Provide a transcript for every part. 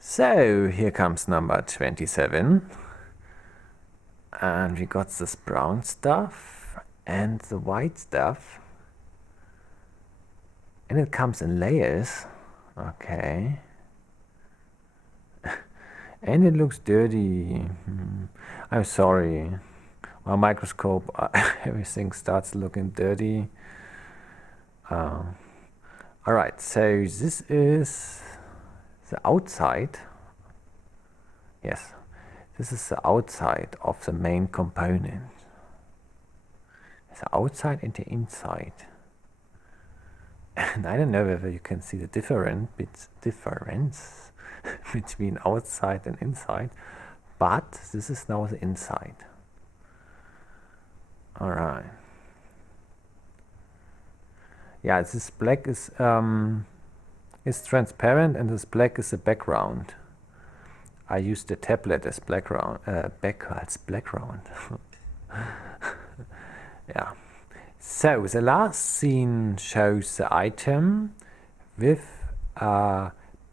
So here comes number 27, and we got this brown stuff and the white stuff, and it comes in layers. Okay. And it looks dirty. I'm sorry. My microscope, everything starts looking dirty. Alright, so this is the outside. Yes, this is the outside of the main component. The outside and the inside. And I don't know whether you can see the difference between outside and inside, but this is now the inside. Alright. Yeah, this black is transparent, and this black is the background. I use the tablet as background. Yeah. So the last scene shows the item with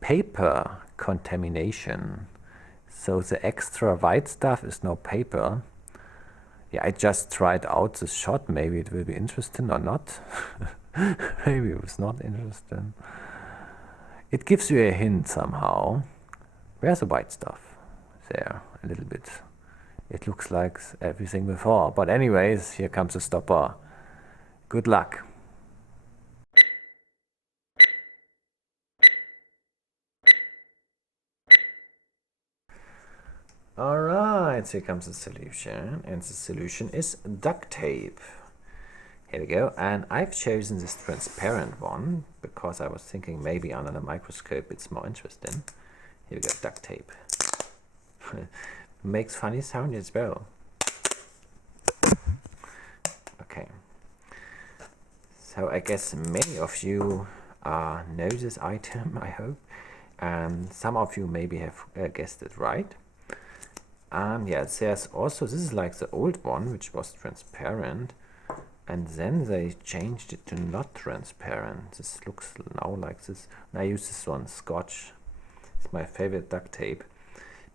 paper contamination. So the extra white stuff is no paper. Yeah, I just tried out this shot. Maybe it will be interesting or not. Maybe it was not interesting. It gives you a hint somehow. Where's the white stuff? There, a little bit. It looks like everything before. But anyways, here comes the stopper. Good luck. Alright, here comes the solution. And the solution is duct tape. Here we go. And I've chosen this transparent one because I was thinking maybe under the microscope it's more interesting. Here we go, duct tape. Makes funny sound as well. Okay. So I guess many of you know this item, I hope. And some of you maybe have guessed it right. Yeah, there's also, this is like the old one, which was transparent. And then they changed it to not transparent. This looks now like this. And I use this one, Scotch. It's my favorite duct tape.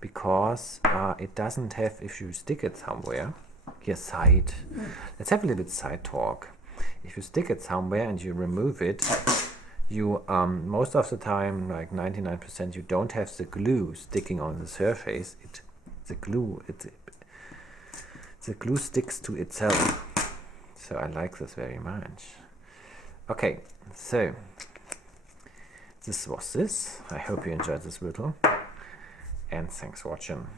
Because it doesn't have, if you stick it somewhere, here side. Let's have a little bit side talk. If you stick it somewhere and you remove it, you most of the time, like 99%, you don't have the glue sticking on the surface. The glue sticks to itself. So I like this very much. Okay, so this was this. I hope you enjoyed this riddle, and thanks for watching.